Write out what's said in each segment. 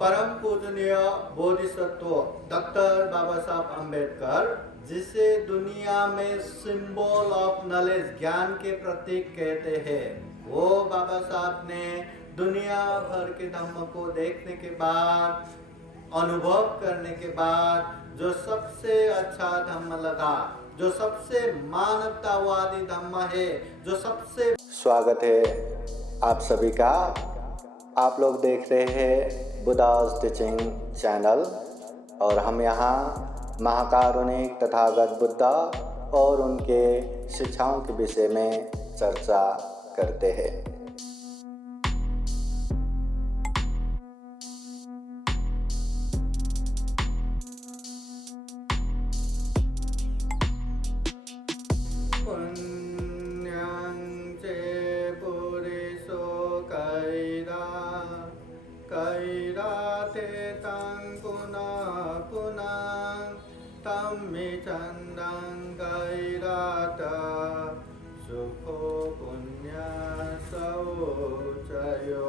परम पूजनीय बोधिसत्व डॉक्टर बाबा साहब अम्बेडकर, जिसे दुनिया में सिंबल ऑफ नॉलेज, ज्ञान के प्रतीक कहते हैं, वो बाबा साहब ने दुनिया भर के धर्म को देखने के बाद, अनुभव करने के बाद जो सबसे अच्छा धर्म लगा, जो सबसे मानवतावादी धर्म है, जो सबसे स्वागत है आप सभी का। आप लोग देख रहे हैं बुद्धास टीचिंग चैनल और हम यहाँ महाकारुणिक तथागत बुद्धा और उनके शिक्षाओं के विषय में चर्चा करते हैं। चंदं कैराता सुखो पुण्य शौचयो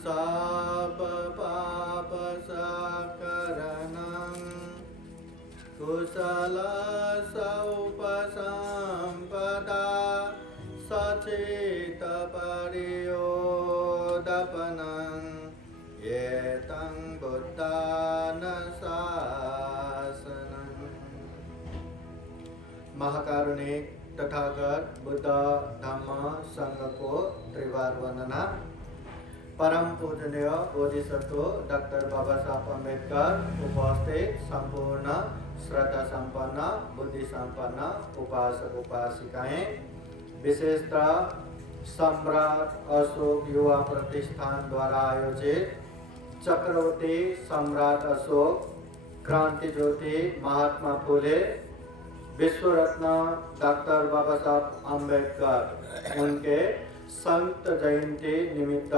साप पाप सकरणं कुशल सौपसंपदा सचेत परियोदपनं एतं बुद्धान महाकारुणिक तथागत बुद्ध धम्म संघ को त्रिवार वंदना। परम पूजनीय बोधिसत्व डॉक्टर बाबा साहब अम्बेडकर उपस्थित संपूर्ण श्रद्धा संपन्न बुद्धि संपन्न उपासक उपासिकाएं, विशेषतः सम्राट अशोक युवा प्रतिष्ठान द्वारा आयोजित चक्रवर्ती सम्राट अशोक, क्रांति ज्योति महात्मा फुले, विश्व रत्न डॉक्टर बाबा साहब अम्बेडकर, उनके संत जयंती निमित्त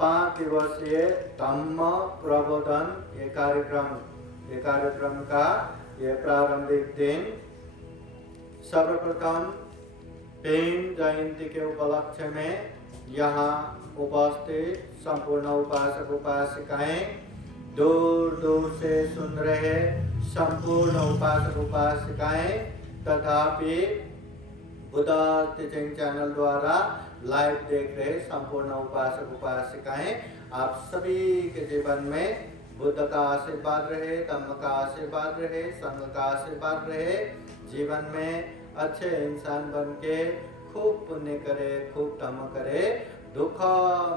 5 दिवसीय धम्म प्रबोधन ये कार्यक्रम का ये प्रारंभिक दिन सर्वप्रथम भीम जयंती के उपलक्ष्य में यहाँ उपस्थित संपूर्ण उपासक उपासिकाएं, दूर दूर से सुन रहे संपूर्ण उपासक उपासिकाएं तथापि बुद्धा टीचिंग चैनल द्वारा लाइव देख रहे संपूर्ण उपासक उपासिकाएं, आप सभी के जीवन में बुद्ध का आशीर्वाद रहे, धम्म का आशीर्वाद रहे, संघ का आशीर्वाद रहे, जीवन में अच्छे इंसान बन के खूब पुण्य करे, खूब धम्म करे, दुख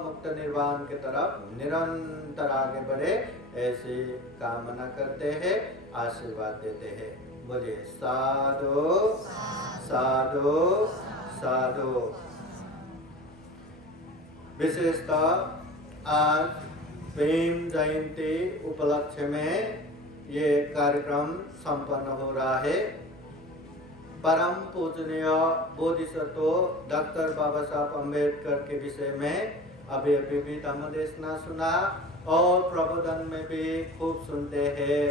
मुक्त निर्वाण की तरफ निरंतर आगे बढ़े, ऐसी कामना करते हैं, आशीर्वाद देते हैं। बोलिए साधु साधु साधु। विशेषतः आज भीम जयंती उपलक्ष्य में ये कार्यक्रम संपन्न हो रहा है। परम पूजनीय बोधिसत्व डॉक्टर बाबा साहब अम्बेडकर के विषय में अभी भी धम्म देशना सुना और प्रबोधन में भी खूब सुनते हैं।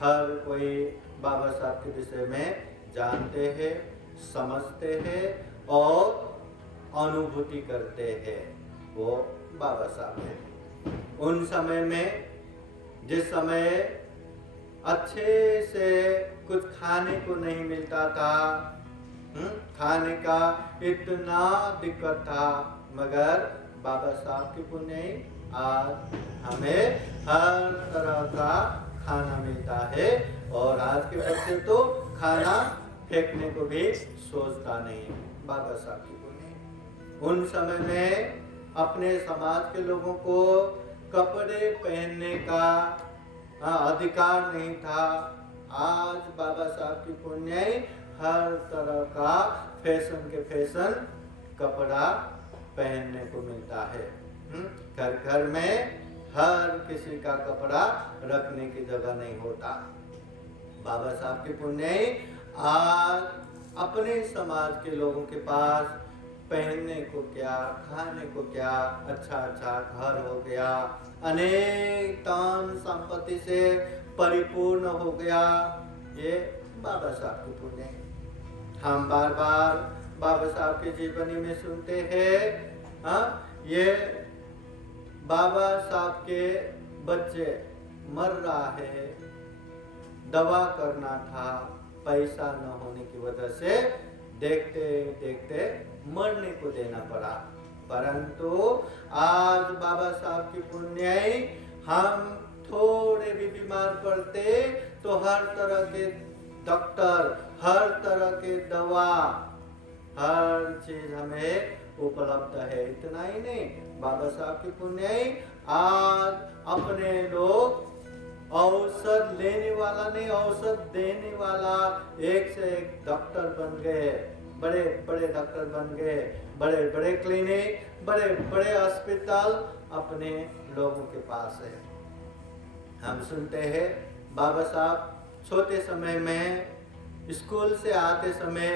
हर कोई बाबा साहब के विषय में जानते हैं, समझते हैं और अनुभूति करते हैं। वो बाबा साहब हैं। उन समय में जिस समय अच्छे से कुछ खाने को नहीं मिलता था, खाने का इतना दिक्कत था, मगर बाबा साहब की पुण्य आज हमें हर तरह का खाना मिलता है और आज के बच्चे तो खाना फेंकने को भी सोचता नहीं। बाबा साहब की पुण्य। उन समय में अपने समाज के लोगों को कपड़े पहनने का अधिकार नहीं था। आज बाबा साहब की पुण्य हर तरह का फैशन के फैशन कपड़ा पहनने को मिलता है। घर घर में हर किसी का कपड़ा रखने की जगह नहीं होता। बाबा साहब की पुण्य आज अपने समाज के लोगों के पास पहनने को क्या, खाने को क्या, अच्छा अच्छा घर हो गया, अनेक धन संपत्ति से परिपूर्ण हो गया। ये बाबा साहब की पुण्य। हम बार बार बाबा साहब के जीवनी में सुनते हैं, ये बाबा साहब के बच्चे मर रहा है, दवा करना था, पैसा न होने की वजह से देखते देखते मरने को देना पड़ा। परंतु आज बाबा साहब की पुण्य हम थोड़े भी बीमार पड़ते तो हर तरह के डॉक्टर, हर तरह के दवा, हर चीज हमें उपलब्ध है। इतना ही नहीं, बाबा साहब की पुण्य आज अपने लोग औषध लेने वाला नहीं, औषध देने वाला एक से एक डॉक्टर बन गए, बड़े बड़े डॉक्टर बन गए, बड़े बड़े क्लिनिक, बड़े बड़े अस्पताल अपने लोगों के पास है। हम सुनते हैं बाबा साहब छोटे समय में स्कूल से आते समय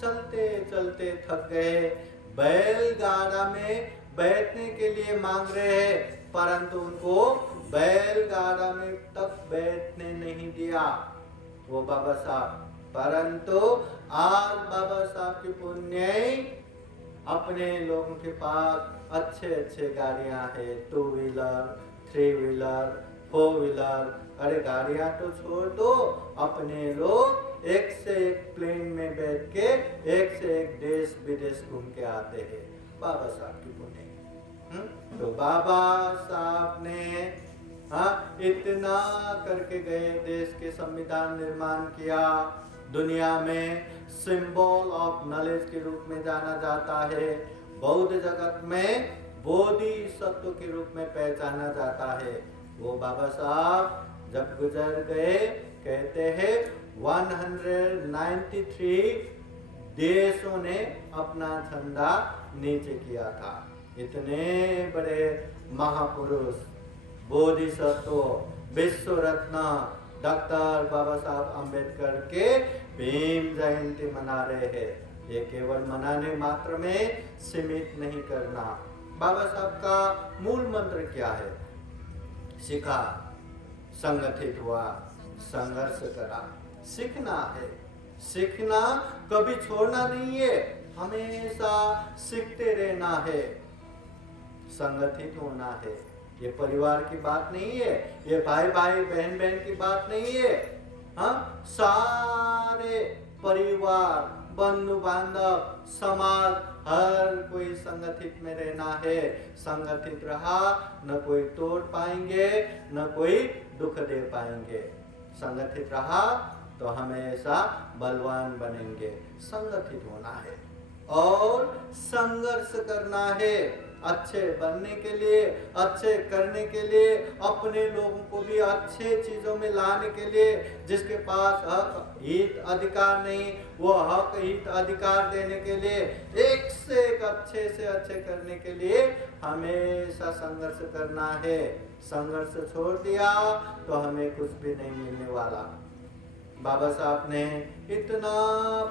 चलते चलते थक गए, बैलगाड़ा में बैठने के लिए मांग रहे हैं, परंतु उनको बैलगाड़ा में तक बैठने नहीं दिया वो बाबा साहब। परंतु आज बाबा साहब की पुण्य अपने लोगों के पास अच्छे अच्छे गाड़ियां हैं, 2 व्हीलर, 3 व्हीलर, 4 व्हीलर। अरे गाड़ियां तो छोड़ दो, अपने लोग एक से एक प्लेन में बैठ के एक से एक देश विदेश घूम के आते हैं, बाबा साहब की पुण्य। तो बाबा साहब ने इतना करके गए, देश के संविधान निर्माण किया, दुनिया में सिंबल ऑफ नॉलेज के रूप में जाना जाता है, बौद्ध जगत में बोधिसत्व के रूप में पहचाना जाता है। वो बाबा साहब जब गुजर गए, कहते हैं 193 देशों ने अपना झंडा नीचे किया था। इतने बड़े महापुरुष, बोधिसत्व, विश्व रत्न डॉक्टर बाबा साहब अम्बेडकर के भीम जयंती मना रहे हैं। ये केवल मनाने मात्र में सीमित नहीं करना। बाबा साहब का मूल मंत्र क्या है? सीखा, संगठित हुआ, संघर्ष करा। सीखना है, सीखना कभी छोड़ना नहीं है, हमेशा सीखते रहना है, संगठित होना है। ये परिवार की बात नहीं है, ये भाई भाई बहन बहन की बात नहीं है। सारे परिवार, बंधु बांधव, समाज, हर कोई संगठित में रहना है। संगठित रहा न कोई तोड़ पाएंगे, न कोई दुख दे पाएंगे। संगठित रहा तो हमेशा बलवान बनेंगे। संगठित होना है और संघर्ष करना है, अच्छे बनने के लिए, अच्छे करने के लिए, अपने लोगों को भी अच्छे चीजों में लाने के लिए। जिसके पास हक हित अधिकार नहीं, वो हक हित अधिकार देने के लिए, एक से एक अच्छे से अच्छे करने के लिए हमेशा संघर्ष करना है। संघर्ष छोड़ दिया तो हमें कुछ भी नहीं मिलने वाला। बाबा साहब ने इतना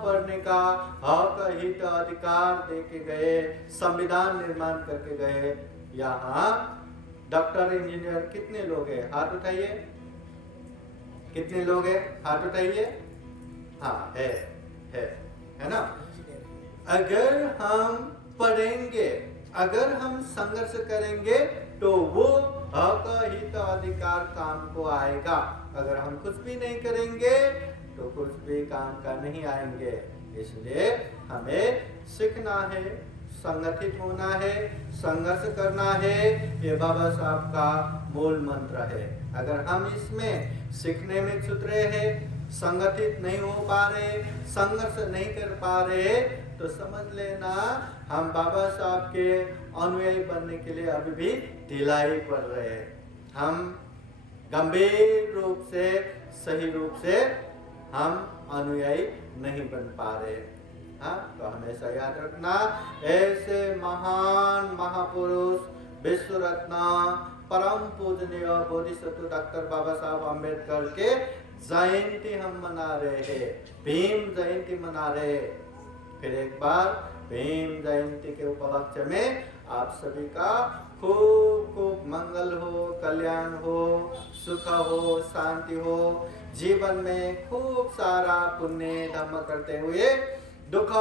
पढ़ने का हक हित अधिकार दे के गए, संविधान निर्माण करके गए। यहाँ डॉक्टर इंजीनियर कितने लोग हैं? हाथ उठाइए। कितने लोग हैं? हाथ उठाइए। हाँ, है ना? अगर हम पढ़ेंगे, अगर हम संघर्ष करेंगे तो वो हक हित अधिकार काम को आएगा। अगर हम कुछ भी नहीं करेंगे तो कुछ भी काम का नहीं आएंगे। इसलिए हमें सीखना है, संगठित होना है, संघर्ष करना है। ये बाबा साहब का मूल मंत्र है। अगर हम इसमें सीखने में छूट रहे हैं, संगठित नहीं हो पा रहे, संघर्ष नहीं कर पा रहे, तो समझ लेना हम बाबा साहब के अनुयायी बनने के लिए अभी भी ढिलाई पड़ रहे हैं। हम गंभीर रूप से, सही रूप से हम अनुयायी नहीं बन पा रहे। तो हमेशा याद रखना, ऐसे महान महापुरुष, विश्व रत्न, परम पूजनीय बोधिसत्व डॉक्टर बाबा साहब अम्बेडकर के जयंती हम मना रहे हैं, भीम जयंती मना रहे। फिर एक बार भीम जयंती के उपलक्ष्य में आप सभी का खूब खूब मंगल हो, कल्याण हो, सुख हो, शांति हो, जीवन में खूब सारा पुण्य धर्म करते हुए दुख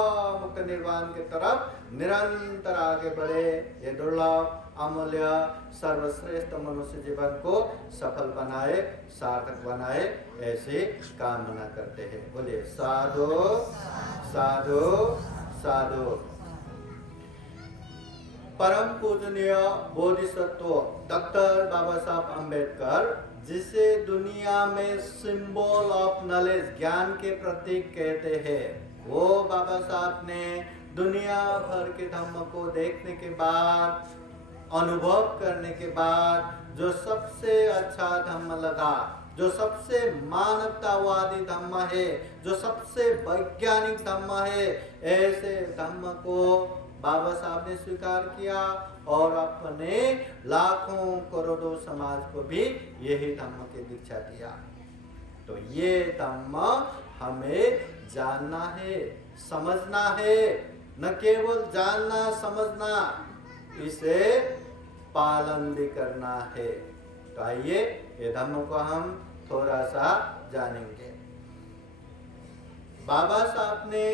मुक्त निर्वाण की तरफ निरंतर आगे बढ़े। ये दुर्लभ अमूल्य सर्वश्रेष्ठ मनुष्य जीवन को सफल बनाए, सार्थक बनाए, ऐसी कामना करते हैं। बोलिए साधु साधु साधु। परम पूजनीय बोधिसत्व डॉक्टर बाबा साहब अम्बेडकर, जिसे दुनिया में सिंबल ऑफ नॉलेज, ज्ञान के प्रतीक कहते हैं, वो बाबा साहब ने दुनिया भर के धर्म को देखने के बाद, अनुभव करने के बाद, जो सबसे अच्छा धर्म लगा, जो सबसे मानवतावादी धर्म है, जो सबसे वैज्ञानिक धर्म है, ऐसे धर्म को बाबा साहब ने स्वीकार किया और अपने लाखों करोड़ों समाज को भी यही धर्म की दीक्षा दिया। तो ये धर्म हमें जानना है, समझना है, न केवल जानना समझना, इसे पालन भी करना है। तो आइए ये धर्म को हम थोड़ा सा जानेंगे। बाबा साहब ने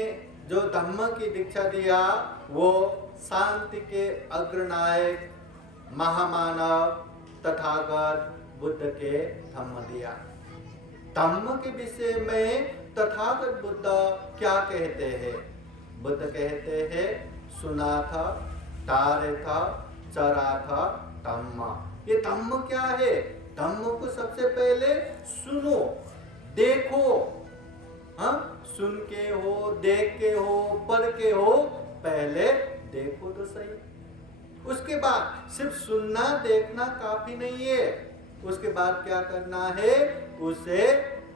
जो धम्म की दीक्षा दिया वो शांति के अग्रनायक महामानव तथागत बुद्ध के धम्म दिया। धम्म के विषय में तथागत बुद्ध क्या कहते हैं? बुद्ध कहते हैं सुना था, तारे था, चरा था धम्म। ये धम्म क्या है? धम्म को सबसे पहले सुनो, देखो, हाँ, सुन के हो, देख के हो, पढ़ के हो, पहले देखो तो सही। उसके बाद सिर्फ सुनना देखना काफी नहीं है, उसके बाद क्या करना है? उसे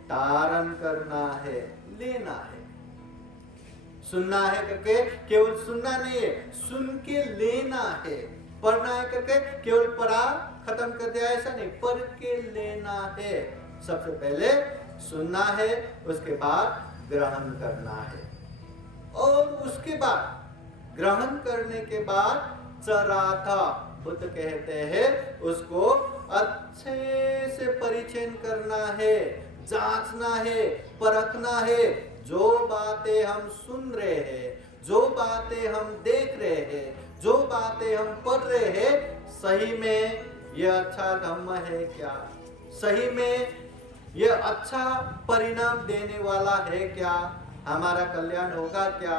धारण करना है, लेना है। सुनना है करके केवल सुनना नहीं है, सुन के लेना है। पढ़ना है करके केवल पढ़ा खत्म कर दिया ऐसा नहीं, पढ़ के लेना है। सबसे पहले सुनना है, उसके बाद ग्रहण करना है, और उसके बाद ग्रहण करने के बाद चराथा बुद्ध कहते हैं उसको अच्छे से परिचय करना है, जांचना है, परखना है। जो बातें हम सुन रहे हैं, जो बातें हम देख रहे हैं, जो बातें हम पढ़ रहे हैं, सही में यह अच्छा धम्म है क्या? सही में यह अच्छा परिणाम देने वाला है क्या? हमारा कल्याण होगा क्या?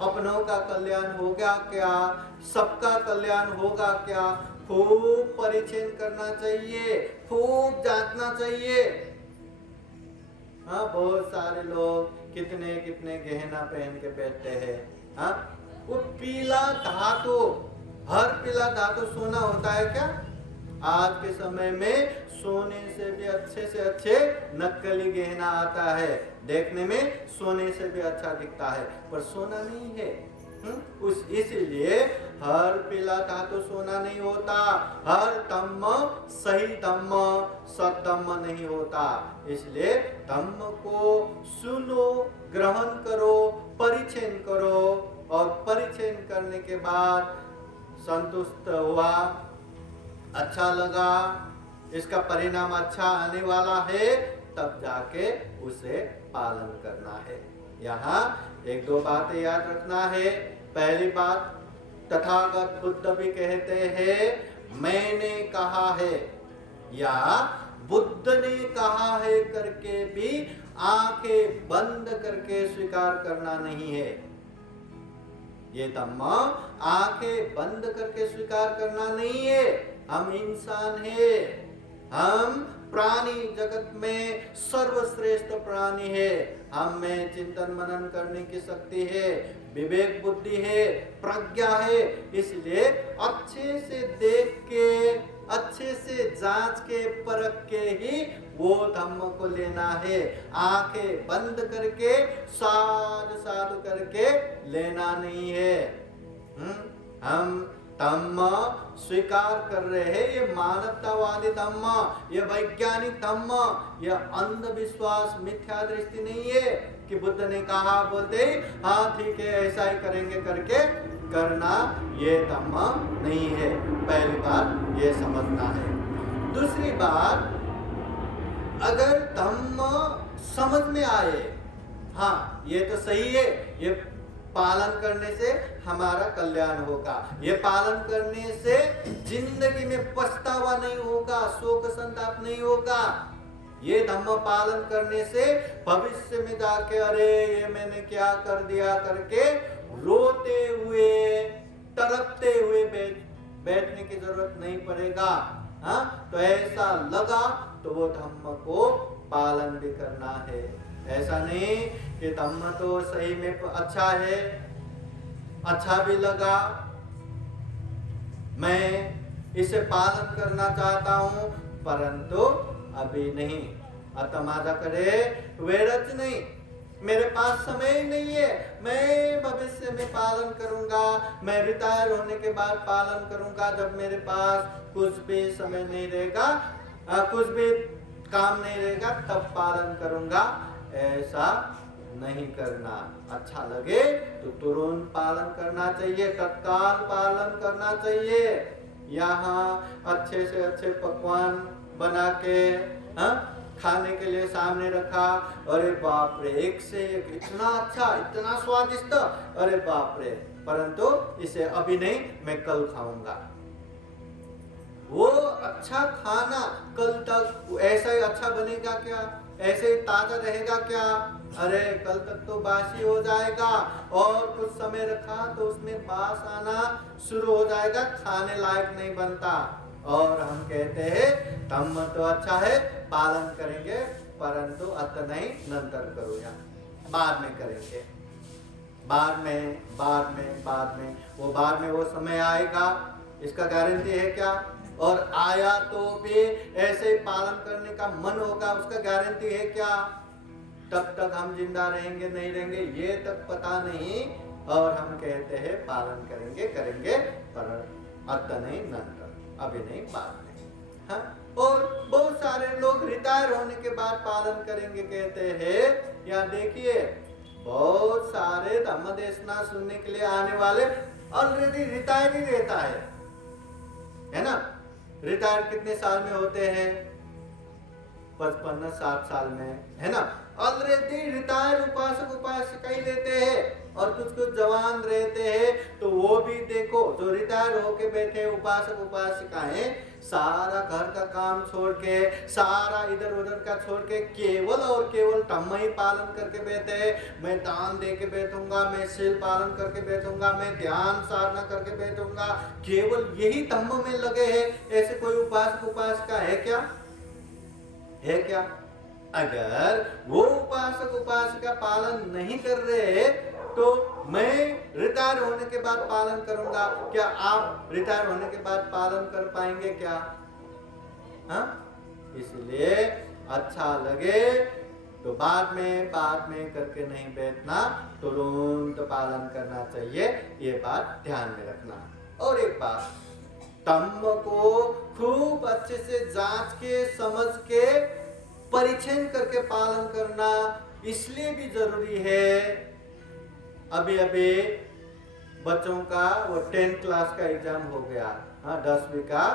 अपनों का कल्याण होगा क्या? सबका कल्याण होगा क्या? खूब परिचय करना चाहिए, खूब जांचना चाहिए। हाँ, बहुत सारे लोग कितने कितने गहना पहन के बैठते हैं। हाँ, वो पीला धातु, हर पीला धातु सोना होता है क्या? आज के समय में सोने से भी अच्छे नकली गहना आता है, देखने में सोने से भी अच्छा दिखता है, पर सोना नहीं है। इसलिए हर पीला धातु सोना नहीं होता, हर धम्म सही धम्म सद्धम्म नहीं होता। इसलिए धम्म को सुनो, ग्रहण करो, परिचय करो, और परिचय करने के बाद संतुष्ट हुआ, अच्छा लगा, इसका परिणाम अच्छा आने वाला है, तब जाके उसे पालन करना है। यहाँ एक दो बातें याद रखना है। पहली बात, तथागत बुद्ध भी कहते हैं मैंने कहा है या बुद्ध ने कहा है करके भी आंखें बंद करके स्वीकार करना नहीं है। ये धम्म आंखें बंद करके स्वीकार करना नहीं है। हम इंसान है, हम प्राणी जगत में सर्वश्रेष्ठ प्राणी है। हम में चिंतन मनन करने की शक्ति है, विवेक बुद्धि है, प्रज्ञा है। इसलिए अच्छे से देख के, अच्छे से जांच के, परख के ही वो धम्म को लेना है। आंखें बंद करके साधु साधु करके लेना नहीं है। हम धम्म स्वीकार कर रहे हैं, ये मानवतावादी धम्म, ये वैज्ञानिक धम्म, ये अंधविश्वास मिथ्या दृष्टि नहीं है कि बुद्ध ने कहा बोलते हाँ ठीक है ऐसा ही करेंगे करके करना, ये धम्म नहीं है। पहली बात ये समझना है। दूसरी बात, अगर धम्म समझ में आए, हाँ ये तो सही है, ये पालन करने से हमारा कल्याण होगा, ये पालन करने से जिंदगी में पछतावा नहीं होगा, शोक संताप नहीं होगा। ये धम्म पालन करने से भविष्य में जाके अरे ये मैंने क्या कर दिया करके रोते हुए तड़पते हुए बैठने की जरूरत नहीं पड़ेगा। हाँ, तो ऐसा लगा तो वो धम्म को पालन भी करना है। ऐसा नहीं कि धम्म तो सही में अच्छा है, अच्छा भी लगा, मैं इसे पालन करना चाहता हूं, परंतु अभी नहीं, अतमाजा करे वेरच नहीं, मेरे पास समय ही नहीं है, मैं भविष्य में पालन करूंगा, मैं रिटायर होने के बाद पालन करूंगा, जब मेरे पास कुछ भी समय नहीं रहेगा, कुछ भी काम नहीं रहेगा तब पालन करूंगा। ऐसा नहीं करना। अच्छा लगे तो तुरंत पालन करना चाहिए, तत्काल पालन करना चाहिए। यहाँ अच्छे से अच्छे पकवान बना के खाने के लिए सामने रखा, अरे बाप रे एक से एक इतना अच्छा इतना स्वादिष्ट, अरे बाप रे, परंतु इसे अभी नहीं मैं कल खाऊंगा। वो अच्छा खाना कल तक ऐसा ही अच्छा बनेगा क्या, ऐसे ही ताजा रहेगा क्या? अरे कल तक तो बासी हो जाएगा, और कुछ समय रखा तो उसमें बास आना शुरू हो जाएगा, खाने लायक नहीं बनता। और हम कहते हैं धम्म तो अच्छा है, पालन करेंगे, परंतु अत नहीं नंतर करो, या बाद में करेंगे, बाद में वो समय आएगा, इसका गारंटी है क्या? और आया तो भी ऐसे पालन करने का मन होगा, उसका गारंटी है क्या? तब तक हम जिंदा रहेंगे नहीं रहेंगे ये तक पता नहीं, और हम कहते हैं पालन करेंगे, पर अत नहीं नंतर, अभी नहीं बाद में। हाँ? और बहुत सारे लोग रिटायर होने के बाद पालन करेंगे कहते हैं। यहाँ देखिए बहुत सारे धम्म देशना सुनने के लिए आने वाले ऑलरेडी रिटायर ही रहता है ना? रिटायर कितने साल में होते हैं? 55-60 साल में, है ना? ऑलरेडी रिटायर उपासक उपासिका ही रहते हैं, और कुछ जवान रहते हैं, तो वो भी देखो जो रिटायर होके बैठे उपासक उपासिकाएं, सारा घर का काम छोड़ के, सारा इधर उधर का छोड़ के, केवल और केवल धम्म ही पालन करके बैठे हैं। मैं दान दे के बैठूंगा, मैं शील पालन करके बैठूंगा, मैं ध्यान साधना करके बैठूंगा, केवल यही धम्म में लगे हैं। ऐसे कोई उपासक उपासिका है क्या? है क्या? अगर वो उपासक उपासिका पालन नहीं कर रहे तो मैं रिटायर होने के बाद पालन करूंगा, क्या आप रिटायर होने के बाद पालन कर पाएंगे क्या? हाँ? इसलिए अच्छा लगे तो बाद में करके नहीं बैठना, तुरंत पालन करना चाहिए, ये बात ध्यान में रखना। और एक बात, धम्म को खूब अच्छे से जांच के समझ के परीक्षण करके पालन करना इसलिए भी जरूरी है। अभी बच्चों का वो 10th क्लास का एग्जाम हो गया, 10वीं का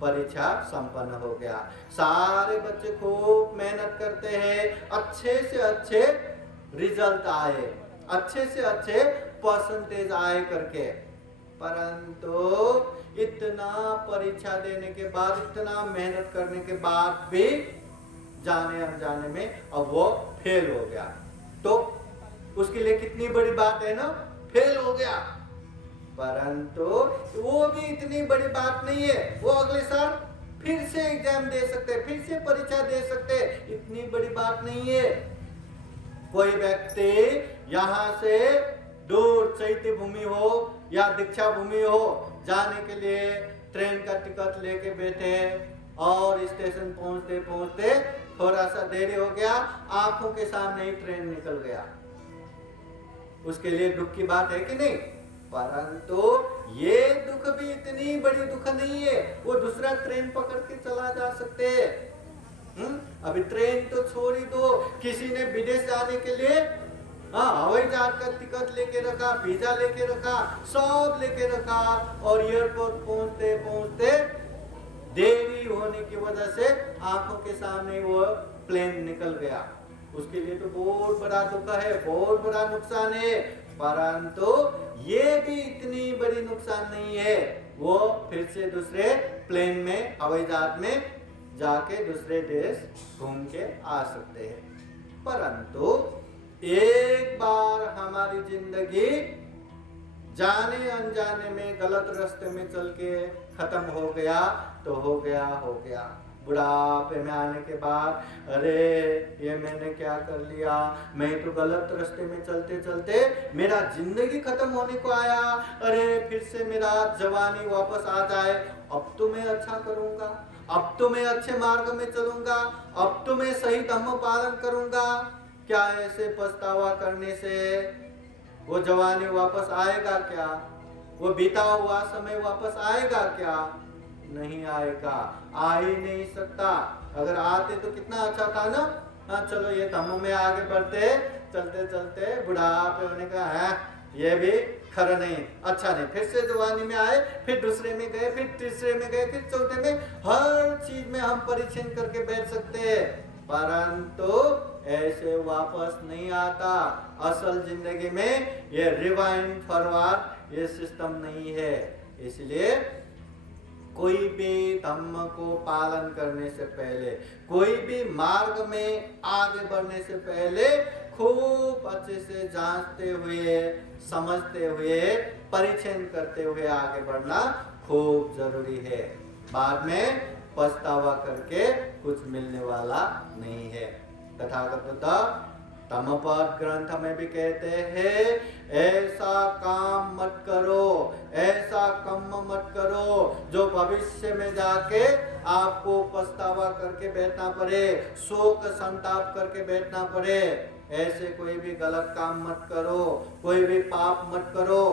परीक्षा संपन्न हो गया, सारे बच्चे खूब मेहनत करते हैं, अच्छे से अच्छे रिजल्ट आए, अच्छे से अच्छे परसेंटेज आए करके, परंतु इतना परीक्षा देने के बाद, इतना मेहनत करने के बाद भी जाने अनजाने में अब वो फेल हो गया, तो उसके लिए कितनी बड़ी बात है ना, फेल हो गया। परंतु वो भी इतनी बड़ी बात नहीं है, वो अगले साल फिर से एग्जाम दे सकते, फिर से परीक्षा दे सकते, इतनी बड़ी बात नहीं है। कोई व्यक्ति यहाँ से दूर चैत्य भूमि हो या दीक्षा भूमि हो जाने के लिए ट्रेन का टिकट लेके बैठे, और स्टेशन पहुंचते पहुंचते थोड़ा सा देरी हो गया, आंखों के सामने ही ट्रेन निकल गया, उसके लिए दुख की बात है कि नहीं? परंतु ये दुख भी इतनी बड़ी दुख नहीं है, वो दूसरा ट्रेन पकड़ के चला जा सकते हैं। अभी ट्रेन तो छोड़ ही दो, किसी ने विदेश जाने के लिए हवाई जहाज का टिकट लेके रखा, वीजा लेके रखा, सब लेके रखा, और एयरपोर्ट पहुंचते पहुंचते देरी होने की वजह से आंखों के सामने वो प्लेन निकल गया, उसके लिए तो बहुत बड़ा दुख है, बहुत बड़ा नुकसान है। परंतु ये भी इतनी बड़ी नुकसान नहीं है, वो फिर से दूसरे प्लेन में, हवाई जहाज में जाके दूसरे देश घूम के आ सकते हैं। परंतु एक बार हमारी जिंदगी जाने अनजाने में गलत रास्ते में चल के खत्म हो गया तो हो गया। बुढ़ापे में आने के बाद अरे ये मैंने क्या कर लिया, मैं तो गलत रास्ते में चलते चलते मेरा जिंदगी खत्म होने को आया, अरे फिर से मेरा जवानी वापस आ जाए, अब तो मैं अच्छा करूंगा, अब तो मैं अच्छे मार्ग में चलूंगा, अब तो मैं सही धर्म पालन करूंगा। क्या ऐसे पछतावा करने से वो जवानी वापस आएगा क्या? वो बीता हुआ समय वापस आएगा क्या? नहीं आएगा, आ ही नहीं सकता। अगर आते तो कितना अच्छा था ना। हाँ चलो ये धम्म में आगे बढ़ते, चलते चलते बुढ़ापे होने का है, ये भी खरा नहीं, अच्छा नहीं। फिर से जवानी में आए, फिर दूसरे में गए, फिर तीसरे में गए, फिर चौथे में, हर चीज में हम परीक्षण करके बैठ सकते हैं, परंतु ऐसे वापस नहीं आता। असल जिंदगी में ये रिवाइंड फॉरवर्ड ये सिस्टम नहीं है। इसलिए कोई भी धम्म को पालन करने से पहले, कोई भी मार्ग में आगे बढ़ने से पहले खूब अच्छे से जांचते हुए, समझते हुए, परीक्षण करते हुए आगे बढ़ना खूब जरूरी है। बाद में पछतावा करके कुछ मिलने वाला नहीं है। तथागत बुद्ध धम्मपद ग्रंथ में भी कहते हैं, ऐसा काम मत करो, ऐसा कर्म मत करो जो भविष्य में जाके आपको पछतावा करके बैठना पड़े, शोक संताप करके बैठना पड़े। ऐसे कोई भी गलत काम मत करो, कोई भी पाप मत करो।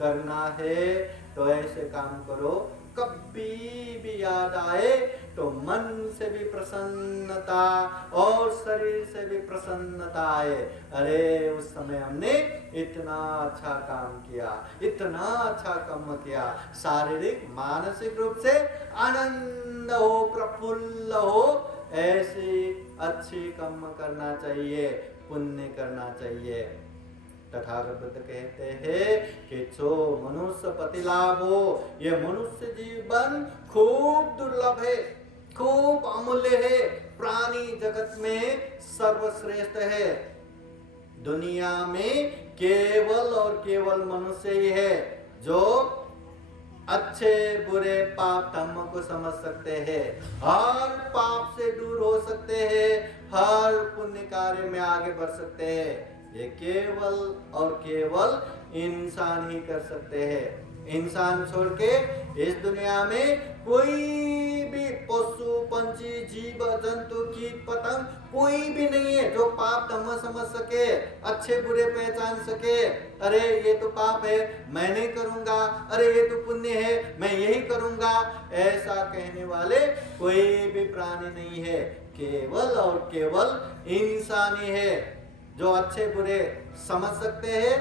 करना है तो ऐसे काम करो, कभी भी याद आए तो मन से भी प्रसन्नता और शरीर से भी प्रसन्नता आए। अरे उस समय हमने इतना अच्छा काम किया, इतना अच्छा कर्म किया, शारीरिक मानसिक रूप से आनंद हो, प्रफुल्ल हो। ऐसी अच्छी कर्म करना चाहिए, पुण्य करना चाहिए। तथागत बुद्ध कहते हैं कि जो मनुष्य पति लाभ हो, ये मनुष्य जीवन खूब दुर्लभ है, खूब अमूल्य है, प्राणी जगत में सर्वश्रेष्ठ है। दुनिया में केवल और केवल मनुष्य ही है जो अच्छे बुरे पाप धर्म को समझ सकते हैं, हर पाप से दूर हो सकते हैं, हर पुण्य कार्य में आगे बढ़ सकते हैं। ये केवल और केवल इंसान ही कर सकते हैं। इंसान छोड़ के इस दुनिया में कोई भी पशु पंछी जीव जंतु कीट पतंग कोई भी नहीं है जो पाप धर्म समझ सके, अच्छे बुरे पहचान सके। अरे ये तो पाप है मैं नहीं करूंगा, अरे ये तो पुण्य है मैं यही करूंगा, ऐसा कहने वाले कोई भी प्राणी नहीं है। केवल और केवल इंसान ही है जो अच्छे बुरे समझ सकते हैं,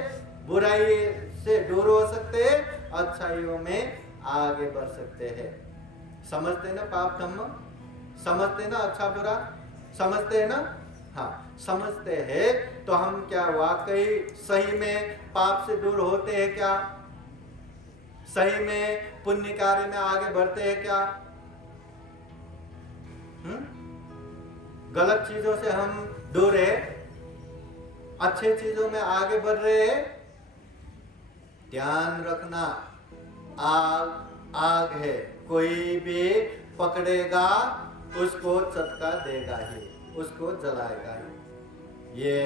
बुराई से दूर हो सकते हैं, अच्छाइयों में आगे बढ़ सकते हैं। समझते ना पाप धर्म, समझते ना अच्छा बुरा, समझते हैं ना? हाँ समझते हैं तो हम क्या वाकई सही में पाप से दूर होते हैं क्या? सही में पुण्य कार्य में आगे बढ़ते हैं क्या? गलत चीजों से हम दूर है, अच्छे चीजों में आगे बढ़ रहे हैं। ध्यान रखना, आग आग है, कोई भी पकड़ेगा उसको चटका देगा ही, उसको जलाएगा ही। ये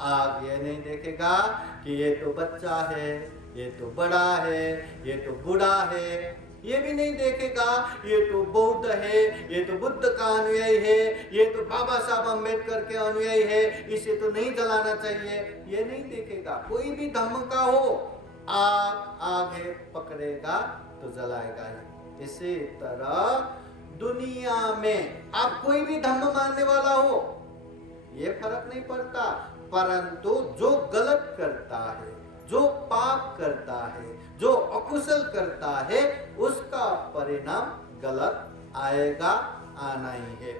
आग ये नहीं देखेगा कि ये तो बच्चा है, ये तो बड़ा है, ये तो बूढ़ा है, ये भी नहीं देखेगा ये तो बौद्ध है, ये तो बुद्ध का अनुयायी है, ये तो बाबा साहब अम्बेडकर के अनुयायी है, इसे तो नहीं जलाना चाहिए, ये नहीं देखेगा। कोई भी धर्म का हो, आग आगे पकड़ेगा तो जलाएगा ही। इसी तरह दुनिया में आप कोई भी धर्म मानने वाला हो, ये फर्क नहीं पड़ता, परंतु जो गलत करता है, जो पाप करता है, जो अकुशल करता है, उसका परिणाम गलत आएगा, आना ही है।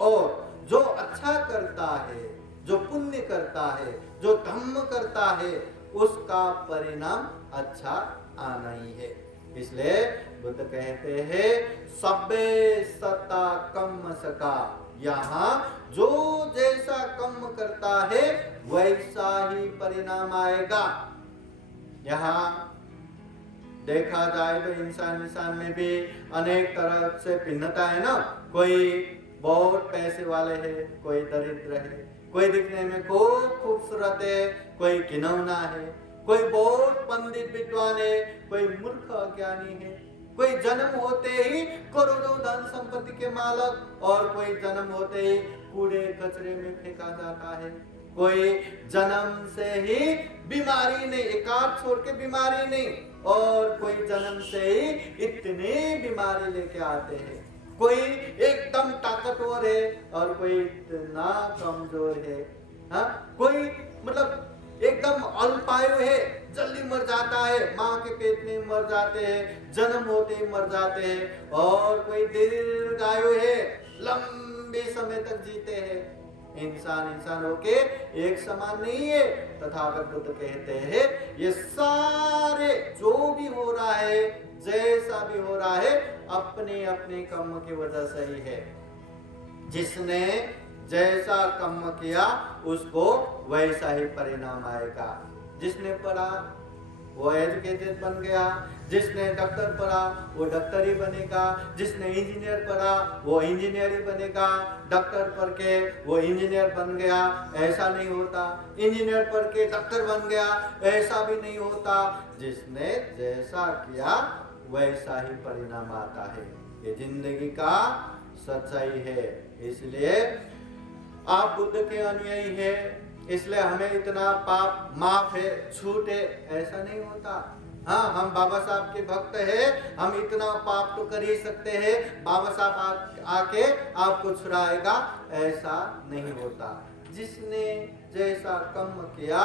और जो अच्छा करता है, जो पुण्य करता है, जो धम्म करता है, उसका परिणाम अच्छा आना ही है। इसलिए बुद्ध कहते हैं सबे सता कम सका, यहाँ जो जैसा कर्म करता है वैसा ही परिणाम आएगा। यहाँ देखा जाए तो इंसान में भी अनेक तरह से भिन्नता है ना। कोई बहुत पैसे वाले है, कोई दरिद्र है, कोई दिखने में खूब खूबसूरत है, कोई घिनौना है, कोई बहुत पंडित विद्वान है, कोई मूर्ख अज्ञानी है, कोई जन्म होते ही करोड़ों धन संपत्ति के मालक, और कोई जन्म होते ही कूड़े कचरे में फेंका जाता है, कोई जन्म से ही बीमारी नहीं, एकाध छोड़ के बीमारी नहीं, और कोई जन्म से ही इतने बीमारी लेके आते हैं। कोई एकदम ताकतवर है और कोई इतना कमजोर है। हाँ, कोई मतलब एकदम अल्पायु है, जल्दी मर जाता है, माँ के पेट में मर जाते हैं, जन्म होते ही मर जाते हैं, और कोई दीर्घायु है, लंबे समय तक जीते हैं। इंसान होके एक समान नहीं है। तथागत बुद्ध कहते हैं ये सारे जो भी हो रहा है, जैसा भी हो रहा है, अपने अपने कर्म की वजह से ही है। जिसने जैसा कर्म किया उसको वैसा ही परिणाम आएगा। जिसने पढ़ा वो एजुकेटेड बन गया, जिसने डॉक्टर पढ़ा वो डॉक्टर ही बनेगा, जिसने इंजीनियर पढ़ा वो इंजीनियर ही बनेगा, डॉक्टर पढ़ के वो इंजीनियर बन गया ऐसा नहीं होता, इंजीनियर पढ़ के डॉक्टर बन गया ऐसा भी नहीं होता। जिसने जैसा किया वैसा ही परिणाम आता है। ये जिंदगी का सच्चाई है। इसलिए आप बुद्ध के अनुयायी है, इसलिए हमें इतना पाप माफ है, छूट है, ऐसा नहीं होता। हाँ, हम बाबा साहब के भक्त हैं, हम इतना पाप तो कर ही सकते हैं, बाबा साहब आके आपको छुड़ाएगा, ऐसा नहीं होता। जिसने जैसा कर्म किया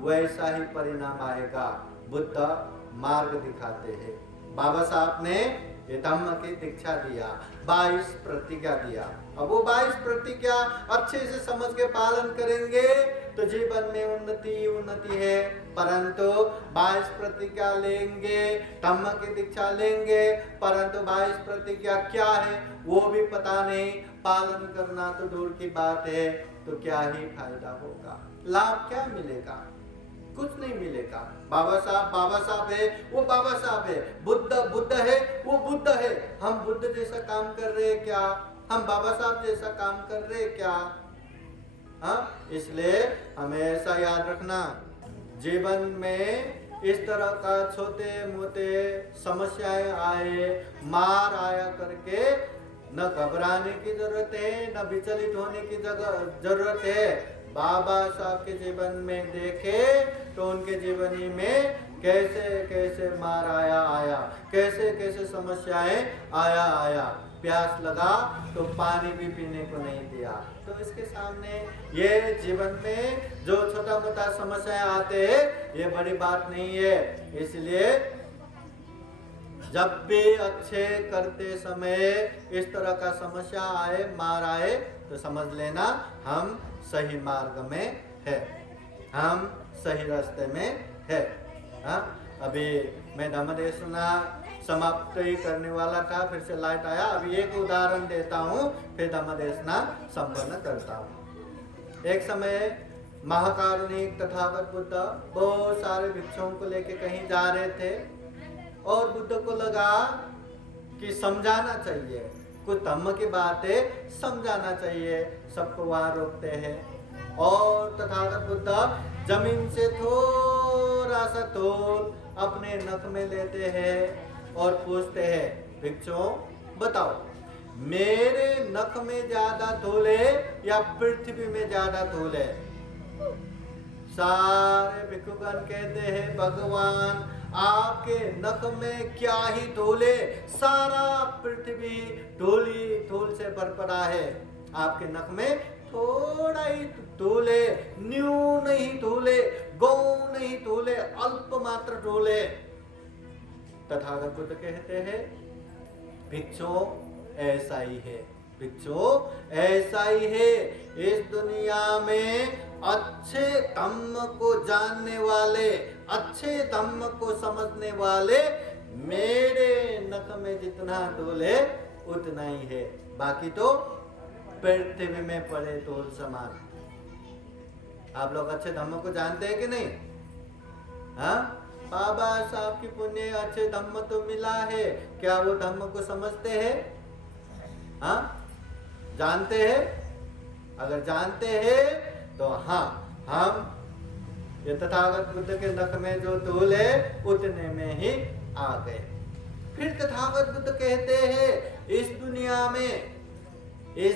वैसा ही परिणाम आएगा। बुद्ध मार्ग दिखाते हैं। बाबा साहब ने ये धम्म की दीक्षा दिया, 22 प्रतिज्ञा दिया। अब वो 22 प्रतिज्ञा अच्छे से समझ के पालन करेंगे तो जीवन में उन्नति है। परंतु 22 प्रतिज्ञा लेंगे, धम्म की दीक्षा लेंगे, परंतु 22 प्रतिज्ञा क्या है वो भी पता नहीं, पालन करना तो दूर की बात है, तो क्या ही फायदा होगा, लाभ क्या मिलेगा? कुछ नहीं मिलेगा। बाबा साहब है, वो बाबा साहब है, बुद्ध है, वो बुद्ध है। हम बुद्ध जैसा काम कर रहे हैं क्या? हम बाबा साहब जैसा काम कर रहे हैं क्या? हाँ, इसलिए हमें ऐसा याद रखना, जीवन में इस तरह का छोटे मोटे समस्याएं आए, मार आया करके न घबराने की जरूरत है, न विचलित होने की जरूरत है। बाबा साहब के जीवन में देखे तो उनके जीवनी में कैसे कैसे मार आया, कैसे कैसे समस्याएं आया। प्यास लगा तो पानी भी पीने को नहीं दिया। तो इसके सामने ये जीवन में जो छोटा मोटा समस्याएं आते हैं ये बड़ी बात नहीं है। इसलिए जब भी अच्छे करते समय इस तरह का समस्या आए, मार आए, तो समझ लेना हम सही मार्ग में है, हम सही रास्ते में है। हाँ, अभी मैं धम्मदेशना समाप्त ही करने वाला था, फिर से लाइट आया। अभी एक उदाहरण देता हूँ, फिर धम्मदेशना संपन्न करता हूँ। एक समय महाकारुणिक तथागत बुद्ध बहुत सारे भिक्षुओं को लेके कहीं जा रहे थे, और बुद्ध को लगा कि समझाना चाहिए, कुछ धम्म की बातें समझाना चाहिए। सबको वहां रोकते हैं, और तथागत बुद्ध जमीन से थोड़ा सा तोल अपने नख में लेते हैं और पूछते हैं, भिक्षुओं बताओ, मेरे नख में ज्यादा धूल है या पृथ्वी में ज्यादा धूल है? सारे भिक्षुगण कहते हैं, भगवान आपके नख में क्या ही धूल है, सारा पृथ्वी धूल से भर पड़ा है। आपके नख में थोड़ा ही धूल है, न्यून ही धूल है, गौण ही धूल है, अल्प मात्र धूल है। तथागत बुद्ध कहते हैं, भिक्षुओं ऐसा ही है। भिक्षु ऐसा ही है, इस दुनिया में अच्छे धम्म को जानने वाले, अच्छे धम्म को समझने वाले मेरे नख में जितना धूल है उतना ही है, बाकी तो पृथ्वी में पड़े धूल समान। आप लोग अच्छे धम्म को जानते हैं कि नहीं? हाँ, बाबा साहब की पुण्य अच्छे धम्म तो मिला है, क्या वो धम्म को समझते हैं? हाँ, जानते हैं? अगर जानते हैं तो हाँ, हम ये तथागत बुद्ध के नख में जो धूल है उतने में ही आ गए। फिर तथागत बुद्ध कहते हैं, इस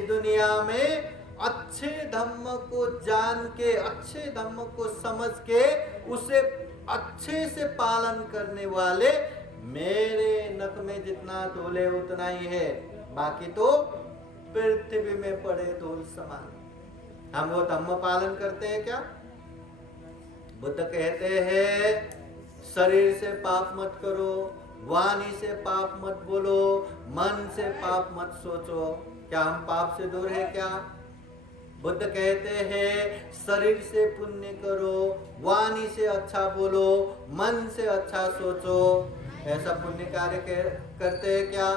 दुनिया में अच्छे धम्म को जान के, अच्छे धम्म को समझ के उसे अच्छे से पालन करने वाले मेरे नख में जितना धूल है उतना ही है, बाकी तो पृथ्वी में पड़े धूल समान। हम वो धम्म पालन करते हैं क्या? बुद्ध कहते हैं, शरीर से पाप मत करो, वाणी से पाप मत बोलो, मन से पाप मत सोचो। क्या हम पाप से दूर है क्या? बुद्ध कहते हैं, शरीर से पुण्य करो, वाणी से अच्छा बोलो, मन से अच्छा सोचो। ऐसा पुण्य कार्य करते हैं क्या?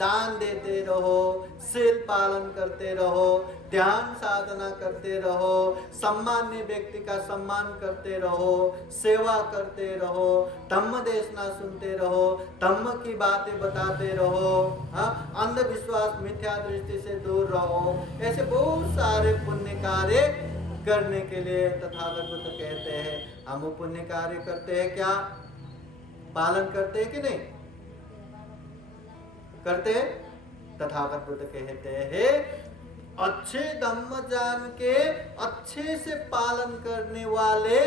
दान देते रहो, शील पालन करते रहो, ध्यान साधना करते रहो, सम्मान्य व्यक्ति का सम्मान करते रहो, सेवा करते रहो, धम्म देशना सुनते रहो, धम्म की बातें बताते रहो, अंधविश्वास मिथ्या दृष्टि से दूर रहो। ऐसे बहुत सारे पुण्य कार्य करने के लिए तथागत बुद्ध कहते हैं। हम वो पुण्य कार्य करते हैं क्या? पालन करते हैं कि नहीं करते? तथागत बुद्ध कहते हैं, अच्छे धम्म जान के अच्छे से पालन करने वाले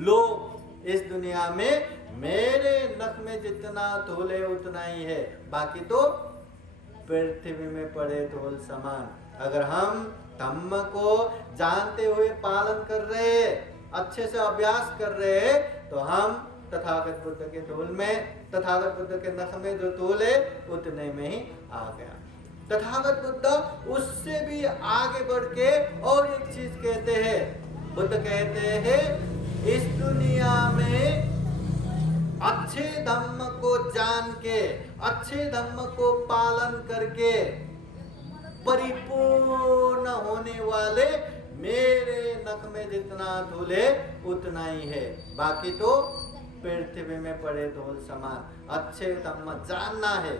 लोग इस दुनिया में मेरे नख में जितना धूल है उतना ही है, बाकी तो पृथ्वी में पड़े धूल समान। अगर हम धम्म को जानते हुए पालन कर रहे हैं, अच्छे से अभ्यास कर रहे हैं, तो हम तथागत बुद्ध के धूल में, तथागत बुद्ध के नख में जो धूल है उतने में ही आ गया। तथागत बुद्ध उससे भी आगे बढ़ के और एक चीज कहते हैं। बुद्ध कहते हैं, इस दुनिया में अच्छे धम्म को जान के, अच्छे धम्म को पालन करके परिपूर्ण होने वाले मेरे नख में जितना धूल है उतना ही है, बाकी तो पृथ्वी में पड़े धूल समान। अच्छे धम्म जानना है,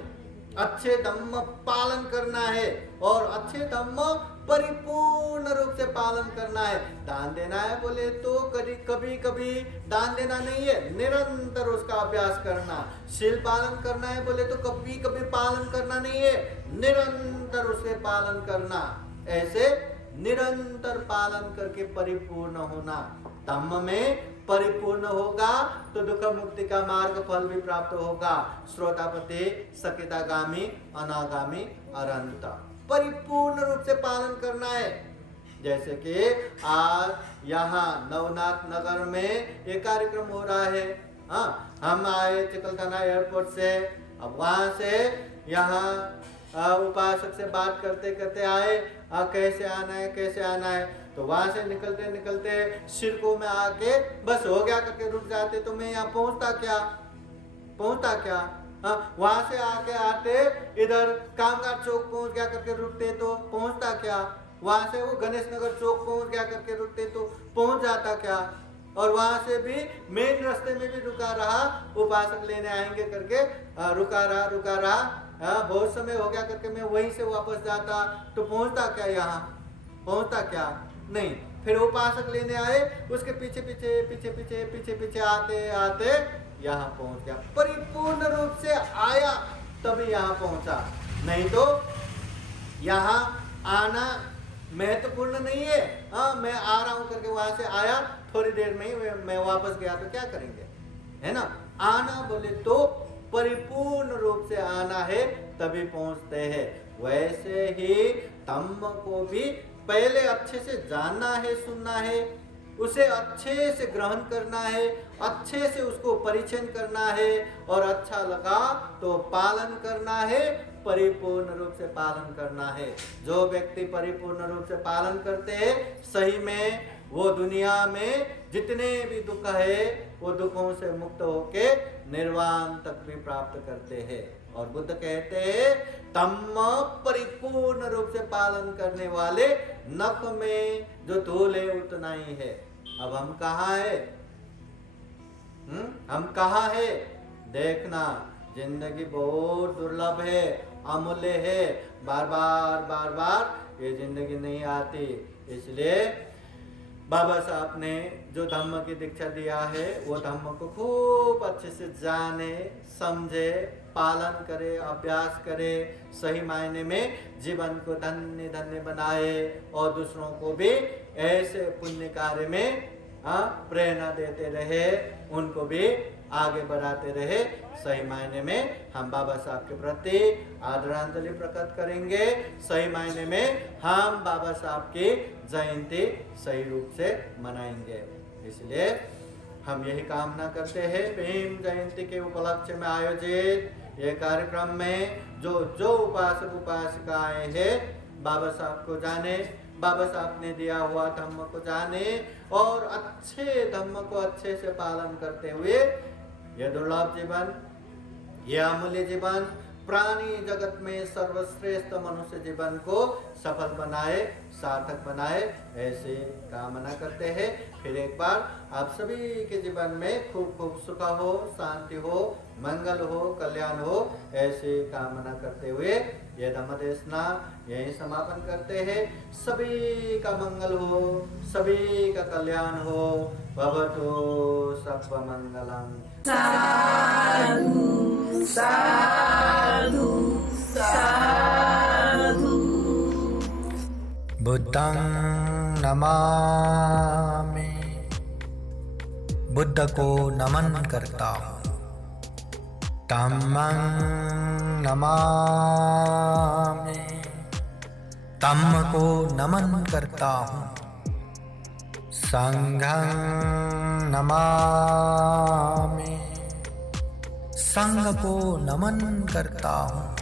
अच्छे धम्म पालन करना है और अच्छे धम्म परिपूर्ण रूप से पालन करना है। दान देना है बोले तो कभी कभी दान देना नहीं है, निरंतर उसका अभ्यास करना। शील पालन करना है बोले तो कभी कभी पालन करना नहीं है, निरंतर उसे पालन करना। ऐसे निरंतर पालन करके परिपूर्ण होना। धम्म में परिपूर्ण होगा तो दुख मुक्ति का मार्ग फल भी प्राप्त होगा। श्रोतापति, सकितागामी, अनागामी, अरंत परिपूर्ण रूप से पालन करना है। जैसे कि आज यहाँ नवनाथ नगर में एक कार्यक्रम हो रहा है। हम आए चिकलथाना एयरपोर्ट से, अब वहां से यहाँ उपासक से बात करते करते आए, कैसे आना है। तो वहां से निकलते निकलते सिरकों में आके बस हो गया करके रुक जाते, तो मैं यहाँ पहुंचता क्या? वहां से आके आते इधर कामगार चौक पहुंच गया करके रुकते तो पहुंचता क्या? वहां से वो गणेश नगर चौक पहुंच गया करके रुकते तो पहुंच जाता क्या? और वहां से भी मेन रास्ते में भी रुका रहा, उपासक लेने आएंगे करके रुका रहा, बहुत समय हो गया करके मैं वहीं से वापस जाता तो पहुंचता क्या? यहाँ पहुंचता क्या? नहीं। फिर उपासक लेने आए, उसके पीछे आते यहाँ पहुंच गया। परिपूर्ण रूप से आया तभी यहाँ पहुंचा, नहीं तो यहाँ आना महत्वपूर्ण नहीं है। मैं आ रहा हूं करके वहां से आया, थोड़ी देर में ही मैं वापस गया तो क्या करेंगे, है ना? आना बोले तो परिपूर्ण रूप से आना है तभी पहुंचते हैं। वैसे ही धम्म को भी पहले अच्छे से जानना है, सुनना है, उसे अच्छे से ग्रहण करना है, अच्छे से उसको परिचय करना है और अच्छा लगा तो पालन करना है, परिपूर्ण रूप से पालन करना है। जो व्यक्ति परिपूर्ण रूप से पालन करते हैं, सही में वो दुनिया में जितने भी दुख है वो दुखों से मुक्त होके निर्वाण तक भी प्राप्त करते हैं। और बुद्ध कहते हैं तम परिपूर्ण रूप से पालन करने वाले नख में जो धूल है उतना ही है। अब हम कहाँ है? हम कहाँ है? देखना, जिंदगी बहुत दुर्लभ है, अमूल्य है, बार बार ये जिंदगी नहीं आती। इसलिए बाबा साहब ने जो धम्म की दीक्षा दिया है वो धम्म को खूब अच्छे से जाने, समझे, पालन करे, अभ्यास करे, सही मायने में जीवन को धन्य धन्य बनाए और दूसरों को भी ऐसे पुण्य कार्य में प्रेरणा देते रहे, उनको भी आगे बढ़ाते रहे। सही मायने में हम बाबा साहब के प्रति आदरांजलि प्रकट करेंगे। सही मायने में हम बाबा साहब की जयंती सही रूप से मनाएंगे। इसलिए हम यही कामना करते हैं भीम जयंती के उपलक्ष्य में आयोजित ये कार्यक्रम में जो उपासक उपासिकाएं हैं बाबा साहब को जाने, बाबा साहब ने दिया हुआ धम्म को जाने और अच्छे धम्म को अच्छे से पालन करते हुए यह दुर्लभ जीवन, यह अमूल्य जीवन, प्राणी जगत में सर्वश्रेष्ठ मनुष्य जीवन को सफल बनाए, सार्थक बनाए, ऐसे कामना करते हैं। फिर एक बार आप सभी के जीवन में खूब खूब सुख हो, शांति हो, मंगल हो, कल्याण हो, ऐसे कामना करते हुए ये धम्म देशना यही समापन करते हैं। सभी का मंगल हो, सभी का कल्याण हो। भवतु सर्वमंगलम्। साधु साधु साधु। बुद्धं नमामि, बुद्ध को नमन करता हूँ। धम्मं नमामि, धम्म को नमन करता हूँ। संघं नमामि, संघ को नमन करता हूँ।